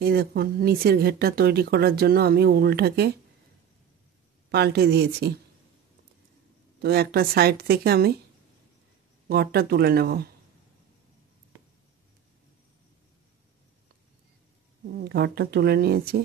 এই দেখুন নিচের ঘেরটা তৈরি করার জন্য আমি উলটাকে পাল্টে দিয়েছি। তো একটা সাইড থেকে আমি ঘরটা তুলে নেব। ঘরটা তুলে নিয়েছি।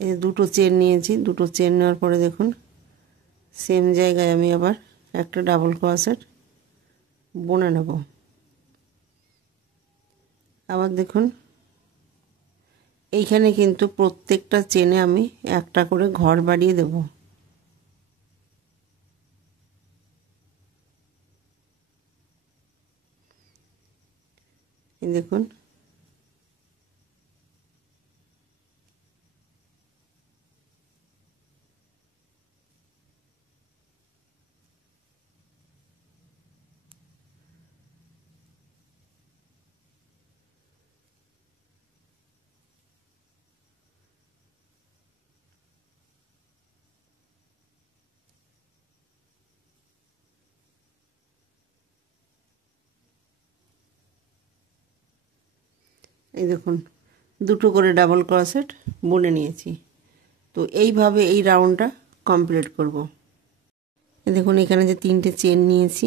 এই দুটো চেন নিয়েছি। দুটো চেন নেওয়ার পরে দেখুন সেম জায়গায় আমি আবার একটা ডাবল ক্রোশেট বুনে নেব। আবার দেখুন এইখানে কিন্তু প্রত্যেকটা চেনে আমি একটা করে ঘর বাড়িয়ে দেব। এই দেখুন এই দেখুন দুটো করে ডাবল ক্রোশেট বুনে নিয়েছি। তো এইভাবে এই রাউন্ডটা কমপ্লিট করব। এই দেখুন এখানে যে তিনটে চেন নিয়েছি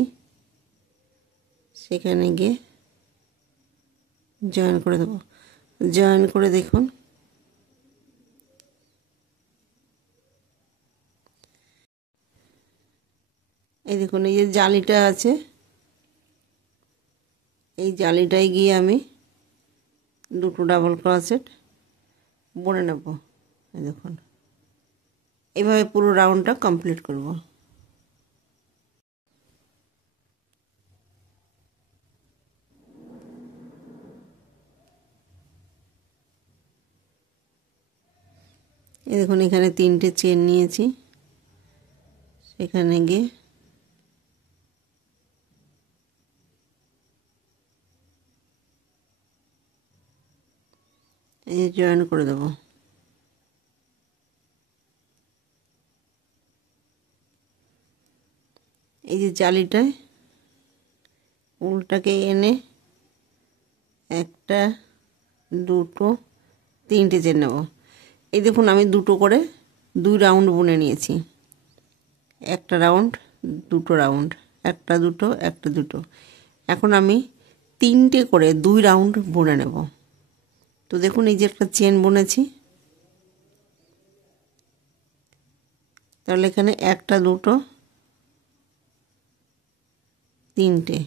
সেখানে গিয়ে জয়েন করে দেব। জয়েন করে দেখুন এই দেখুন এই যে জালিটা আছে এই জালিটায় গিয়ে আমি দুটো ডাবল ক্রোশেট বুনে নেব। এই দেখুন এইভাবে পুরো রাউন্ডটা কমপ্লিট করব। এই দেখুন এখানে তিনটে চেন নিয়েছি সেখানে গিয়ে এই যে জয়েন করে দেব। এই যে জালিটায় উলটাকে এনে একটা দুটো তিনটে চেন নেব। এই দেখুন আমি দুটো করে দুই রাউন্ড বুনে নিয়েছি। একটা রাউন্ড দুটো রাউন্ড একটা দুটো একটা দুটো। এখন আমি তিনটে করে দুই রাউন্ড বুনে নেব। তো দেখুন এই যে একটা চেন বুনেছি, তাহলে এখানে একটা দুটো তিনটে।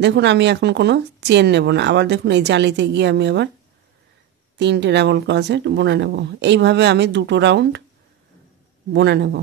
দেখুন আমি এখন কোনো চেন নেব না। আবার দেখুন এই জালিতে গিয়ে আমি আবার তিনটে ডাবল ক্রোশেট বুনে নেব। এইভাবে আমি দুটো রাউন্ড বুনে নেব।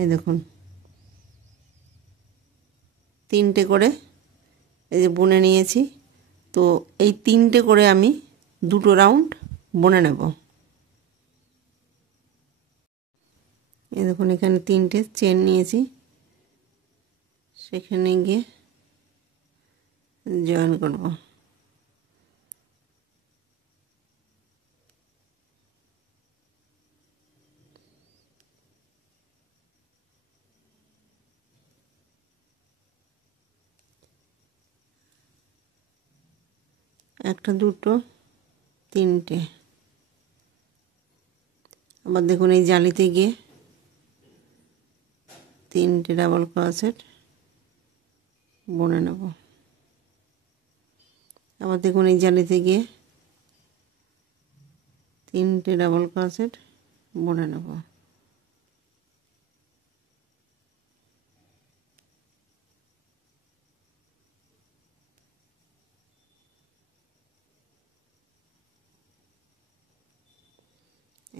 এই দেখুন তিনটে করে এই যে বুনে নিয়েছি। তো এই তিনটে করে আমি দুটো রাউন্ড বুনে নেব। এই দেখুন এখানে তিনটে চেন নিয়েছি সেখানে গিয়ে জয়েন করব। একটা দুটো তিনটে। আবার দেখুন এই জালিতে গিয়ে তিনটে ডাবল ক্রোশেট বুনে নেব। আবার দেখুন এই জালিতে গিয়ে তিনটে ডাবল ক্রোশেট বুনে নেব।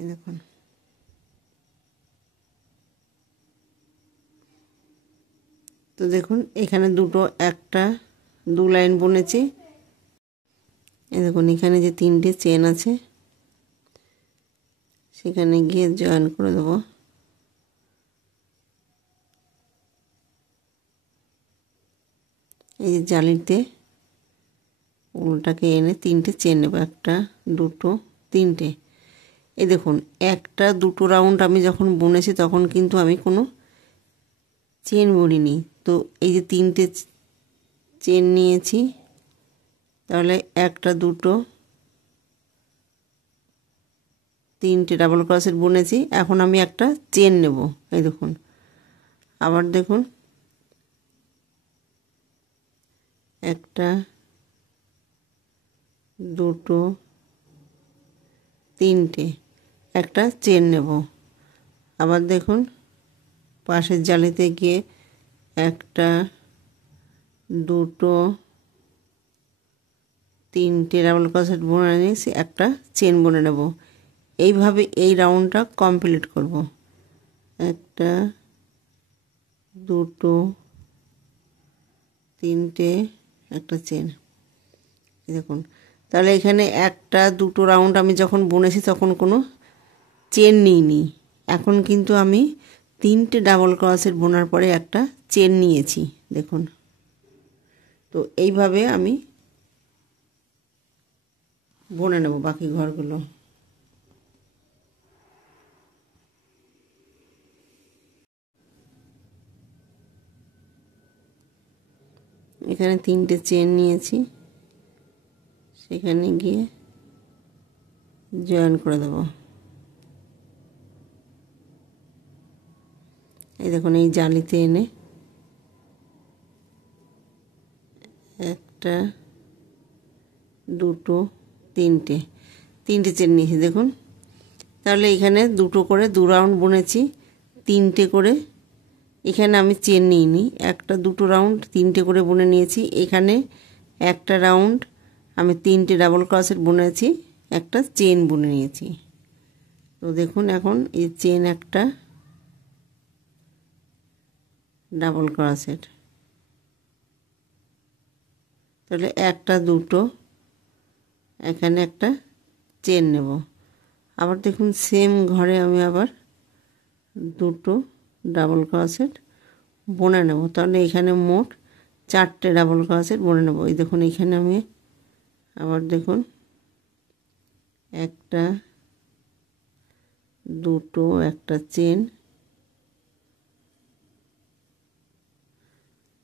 এই দেখুন তো দেখুন এখানে দুটো একটা দু লাইন বুনেছি। এই দেখুন এখানে যে তিনটে চেন আছে সেখানে গিয়ে জয়েন করে দেবো। এই যে জালিতে উলটাকে এনে তিনটে চেন নেব, একটা দুটো তিনটে। এই দেখুন একটা দুটো রাউন্ড আমি যখন বুনেছি তখন কিন্তু আমি কোনো চেন বুনিনি। তো এই যে তিনটে চেন নিয়েছি, তাহলে একটা দুটো তিনটে ডাবল ক্রোশেট বুনেছি। এখন আমি একটা চেন নেব। এই দেখুন, আবার দেখুন একটা দুটো তিনটে, একটা চেন নেব। আবার দেখুন পাশের জালিতে গিয়ে একটা দুটো তিনটে ডাবল ক্রোশেট বুনে নিয়েছি, একটা চেন বুনে নেব। এইভাবে এই রাউন্ডটা কমপ্লিট করব। একটা দুটো তিনটে, একটা চেন। দেখুন তাহলে এখানে একটা দুটো রাউন্ড আমি যখন বুনেছি তখন কোনো চেন নিইনি। এখন কিন্তু আমি তিনটে ডাবল ক্রোশেট বোনার পরে একটা চেন নিয়েছি। দেখুন, তো এইভাবে আমি বুনে নেব বাকি ঘরগুলো। এখানে তিনটে চেন নিয়েছি, সেখানে গিয়ে জয়েন করে দেব। এই দেখুন এই জালিতে এনে একটা দুটো তিনটে চেন নিয়েছি। দেখুন তাহলে এখানে দুটো করে দু রাউন্ড বুনেছি, তিনটে করে এখানে আমি চেন নিইনি, একটা দুটো রাউন্ড তিনটে করে বুনে নিয়েছি। এখানে একটা রাউন্ড আমি তিনটে ডাবল ক্রোশেট বুনেছি, একটা চেন বুনে নিয়েছি। তো দেখুন এখন এই চেন একটা ডাবল ক্রোশেট, তাহলে একটা দুটো এখানে একটা চেন নেব। আবার দেখুন সেম ঘরে আমি আবার দুটো ডাবল ক্রোশেট বুনে নেব। তাহলে এখানে মোট চারটে ডাবল ক্রোশেট বুনে নেব। এই দেখুন এখানে আমি আবার দেখুন একটা দুটো একটা চেন,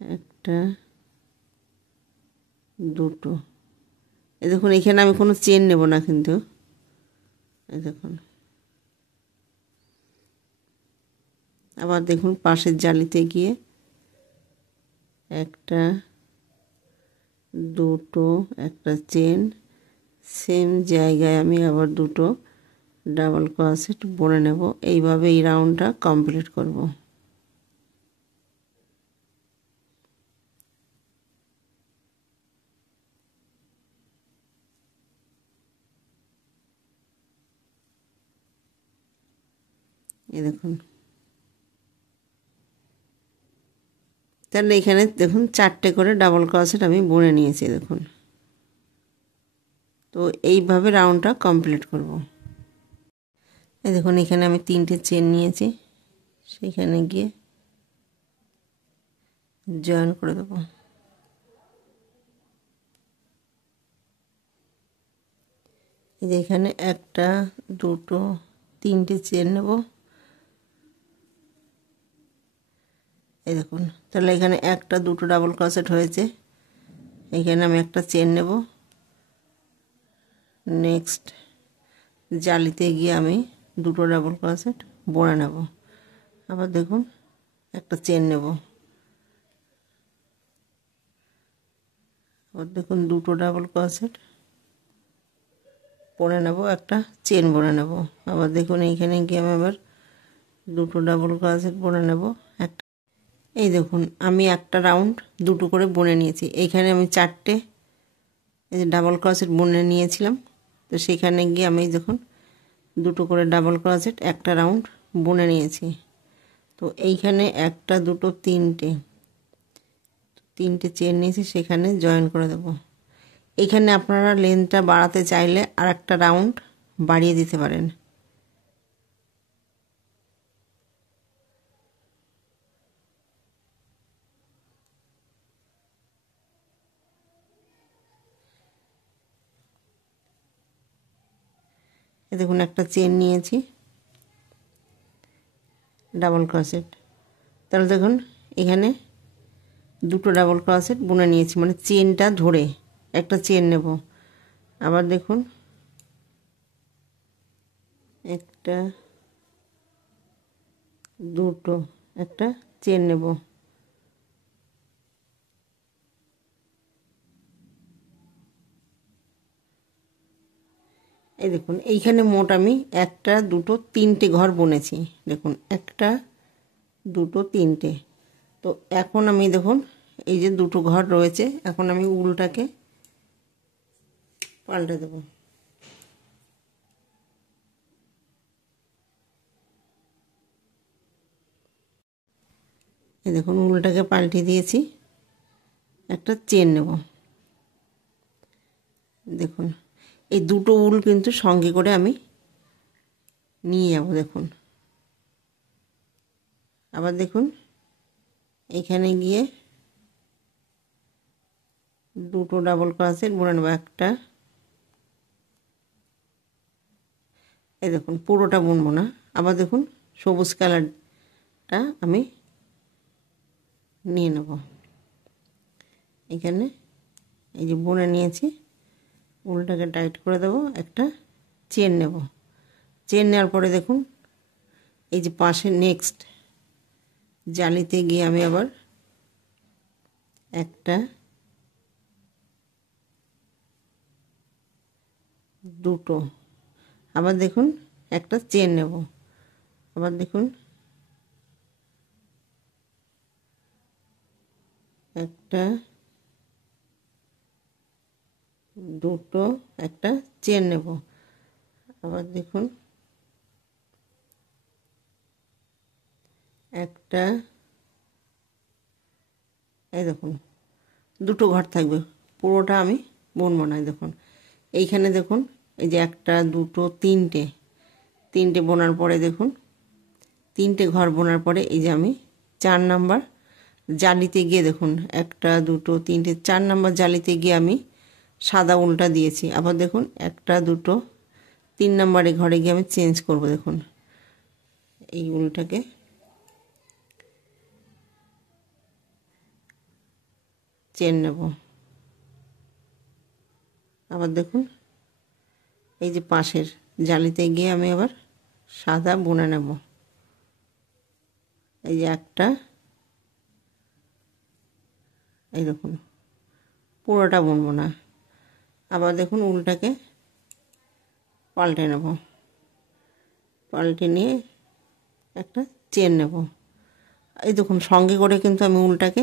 একটা দুটো। এই দেখুন এখানে আমি কোনো চেন নেব না কিন্তু। এই দেখুন আবার দেখুন পাশের জালিতে গিয়ে একটা দুটো একটা চেন, সেম জায়গায় আমি আবার দুটো ডাবল ক্রোশেট বুনে নেব। এইভাবে এই রাউন্ডটা কমপ্লিট করব। এই দেখুন তাহলে এখানে দেখুন চারটে করে ডাবল ক্রোশেট আমি বুনে নিয়েছি। দেখুন তো এইভাবে রাউন্ডটা কমপ্লিট করব। এই দেখুন এখানে আমি তিনটে চেন নিয়েছি, সেখানে গিয়ে জয়েন করে দেবো। এই যে এখানে একটা দুটো তিনটে চেন নেব। এই দেখুন তাহলে এখানে একটা দুটো ডাবল ক্রোশেট হয়েছে, এখানে আমি একটা চেন নেব। নেক্সট জালিতে গিয়ে আমি দুটো ডাবল ক্রোশেট বুনে নেব। আবার দেখুন একটা চেন নেব। আবার দেখুন দুটো ডাবল ক্রোশেট বুনে নেব, একটা চেন বুনে নেব। আবার দেখুন এইখানে গিয়ে আমি আবার দুটো ডাবল ক্রোশেট বুনে নেব একটা। এই দেখুন আমি একটা রাউন্ড দুটো করে বুনে নিয়েছি। এইখানে আমি চারটে এই যে ডাবল ক্রোশেট বুনে নিয়েছিলাম, তো সেখানে গিয়ে আমি দেখুন দুটো করে ডাবল ক্রোশেট একটা রাউন্ড বুনে নিয়েছি। তো এইখানে একটা দুটো তিনটে চেন নিয়েছি, সেখানে জয়েন করে দেব। এইখানে আপনারা লেন্থটা বাড়াতে চাইলে আর একটা রাউন্ড বাড়িয়ে দিতে পারেন। এই দেখুন একটা চেন নিয়েছি, ডাবল ক্রোশেট। তাহলে দেখুন এখানে দুটো ডাবল ক্রোশেট বুনে নিয়েছি, মানে চেনটা ধরে একটা চেন নেব। আবার দেখুন একটা দুটো একটা চেন নেব, এই দেখুন এইখানে মোট আমি একটা দুটো তিনটে ঘর বুনেছি। দেখুন একটা দুটো তিনটে। তো এখন আমি দেখুন এই যে দুটো ঘর রয়েছে, এখন আমি উলটাকে পাল্টে দেব। এই দেখুন উলটাকে পাল্টে দিয়েছি, একটা চেন নেব। দেখুন এই দুটো উল কিন্তু সঙ্গে করে আমি নিয়ে যাব। দেখুন আবার দেখুন এখানে গিয়ে দুটো ডাবল ক্রোশেট বুনে নেব। একটা, এই দেখুন পুরোটা বুনবো না। আবার দেখুন সবুজ কালারটা আমি নিয়ে নেব। এখানে এই যে বুনে নিয়েছি, উলটাকে টাইট করে দেবো, একটা চেন নেব। চেন নেওয়ার পরে দেখুন এই যে পাশে নেক্সট জালিতে গিয়ে আমি আবার একটা দুটো, আবার দেখুন একটা চেন নেব। আবার দেখুন একটা দুটো একটা চেন নেব। আবার দেখুন একটা, এই দেখুন দুটো ঘর থাকবে, পুরোটা আমি বুনবো না। দেখুন এইখানে দেখুন এই যে একটা দুটো তিনটে, তিনটে বোনার পরে দেখুন তিনটে ঘর বোনার পরে এই যে আমি 4 নাম্বার জালিতে গিয়ে দেখুন একটা দুটো তিনটে 4 নাম্বার জালিতে গিয়ে আমি সাদা উলটা দিয়েছি। আবার দেখুন একটা দুটো 3 নাম্বারে ঘরে গিয়ে আমি চেঞ্জ করব। দেখুন এই উলটাকে চেন নেব। আবার দেখুন এই যে পাশের জালিতে গিয়ে আমি আবার সাদা বুনে নেব। এই যে একটা, এই দেখুন পুরোটা বুনবো না। আবার দেখুন উলটাকে পাল্টে নেব, পাল্টে নিয়ে একটা চেন নেব। এই দেখুন সঙ্গে করে কিন্তু আমি উলটাকে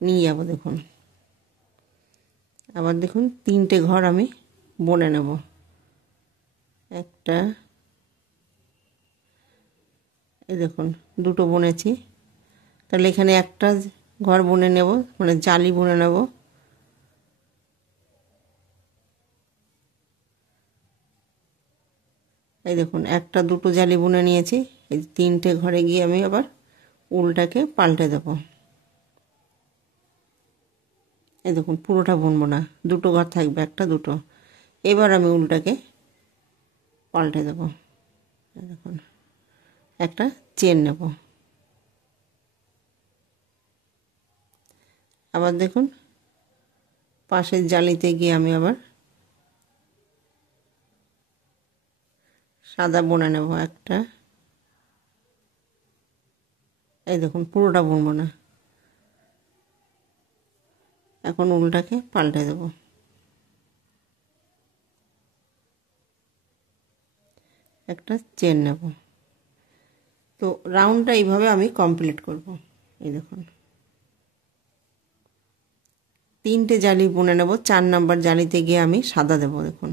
নিয়ে যাব। দেখুন আবার দেখুন তিনটে ঘর আমি বুনে নেব। একটা, এই দেখুন দুটো বুনেছি, তাহলে এখানে একটা ঘর বুনে নেব, মানে জালি বুনে নেব। এই দেখুন একটা দুটো জালি বুনে নিয়েছি। এই তিনটে ঘরে গিয়ে আমি আবার উলটাকে পাল্টে দেব। এই দেখুন পুরোটা বুনবো না, দুটো ঘর থাকবে, একটা দুটো। এবার আমি উলটাকে পাল্টে দেব। দেখুন একটা চেন নেব। আবার দেখুন পাশের জালিতে গিয়ে আমি আবার সাদা বুনে নেব একটা। এই দেখুন পুরোটা বুনবো না, এখন উলটাকে পাল্টে দেব। একটা চেন নেব। তো রাউন্ডটা এইভাবে আমি কমপ্লিট করব। এই দেখুন তিনটে জালি বুনে নেব, 4 নাম্বার জালিতে গিয়ে আমি সাদা দেব। দেখুন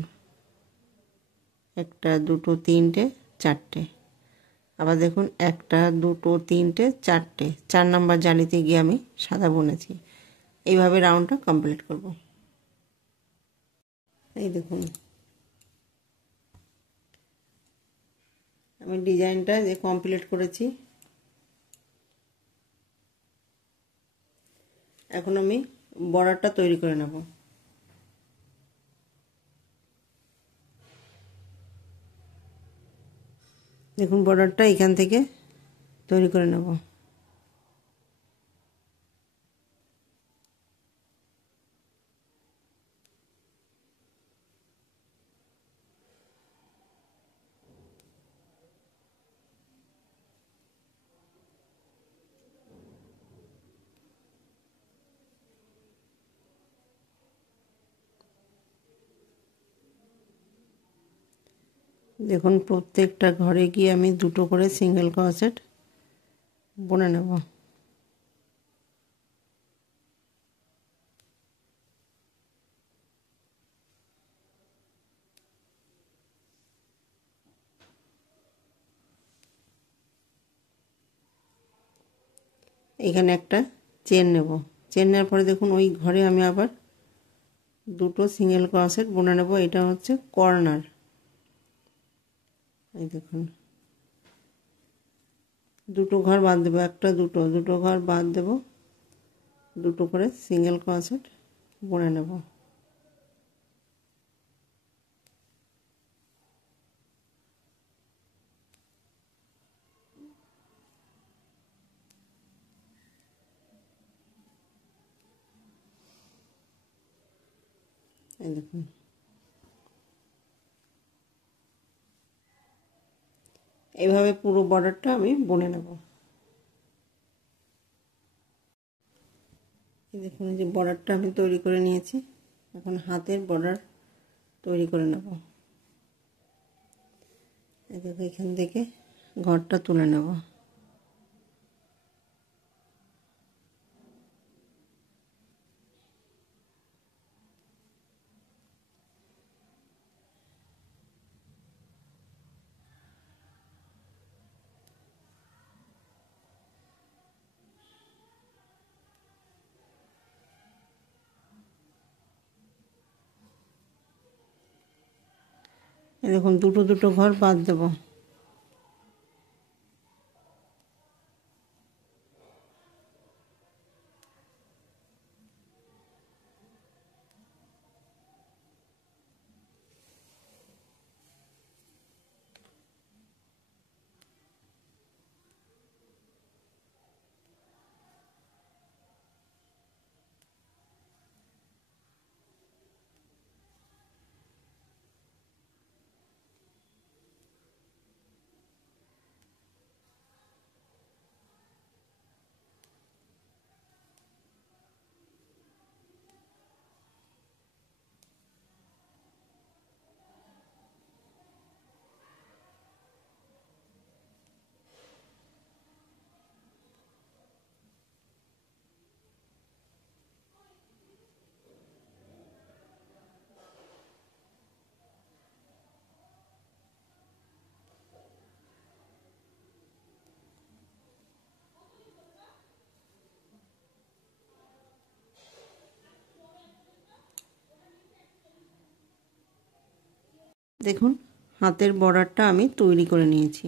একটা দুটো তিনটে চারটে। আবার দেখুন একটা দুটো তিনটে চারটে, 4 নাম্বার জালিতে গিয়ে আমি সাদা বুনেছি। এইভাবে রাউন্ডটা কমপ্লিট করব। এই দেখুন আমি ডিজাইনটা যে কমপ্লিট করেছি। এখন আমি বর্ডারটা তৈরি করে নেব। দেখুন বর্ডারটা এখান থেকে তৈরি করে নেব। দেখুন প্রত্যেকটা ঘরে গিয়ে আমি দুটো করে সিঙ্গেল ক্রোশেট বুনে নেব। এখানে একটা চেন নেব, চেন নেওয়ার পরে দেখুন ওই ঘরে আমি আবার দুটো সিঙ্গেল ক্রোশেট বুনে নেব। এটা হচ্ছে কর্নার, এই দেখুন দুটো ঘর বাদ দেবো, একটা দুটো ঘর বাদ দেব, দুটো করে সিঙ্গেল ক্রোশেট বুনে নেব। এই দেখুন এইভাবে পুরো বর্ডারটা আমি বুনে নেব। এই দেখুন যে বর্ডারটা আমি তৈরি করে নিয়েছি, এখন হাতের বর্ডার তৈরি করে নেব। এই দেখো এখান থেকে ঘরটা তুলে নেব। এই দেখুন দুটো ঘর বাদ দেব। দেখুন হাতের বর্ডারটা আমি তৈরি করে নিয়েছি।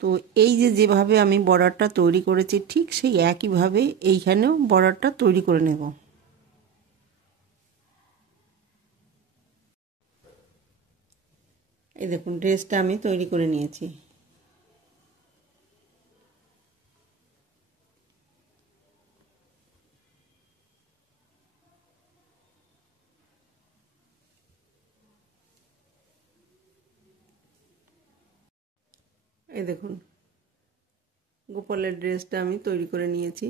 তো এই যে যেভাবে আমি বর্ডারটা তৈরি করেছি ঠিক সেই একইভাবে এইখানেও বর্ডারটা তৈরি করে নেব। এই দেখুন ড্রেসটা আমি তৈরি করে নিয়েছি। এই দেখুন গোপালের ড্রেসটা আমি তৈরি করে নিয়েছি।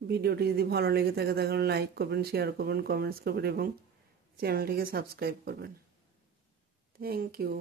ভিডিওটি যদি ভালো লেগে থাকে তাহলে লাইক করবেন, শেয়ার করবেন, কমেন্টস করবেন এবং চ্যানেলটিকে সাবস্ক্রাইব করবেন। Thank you.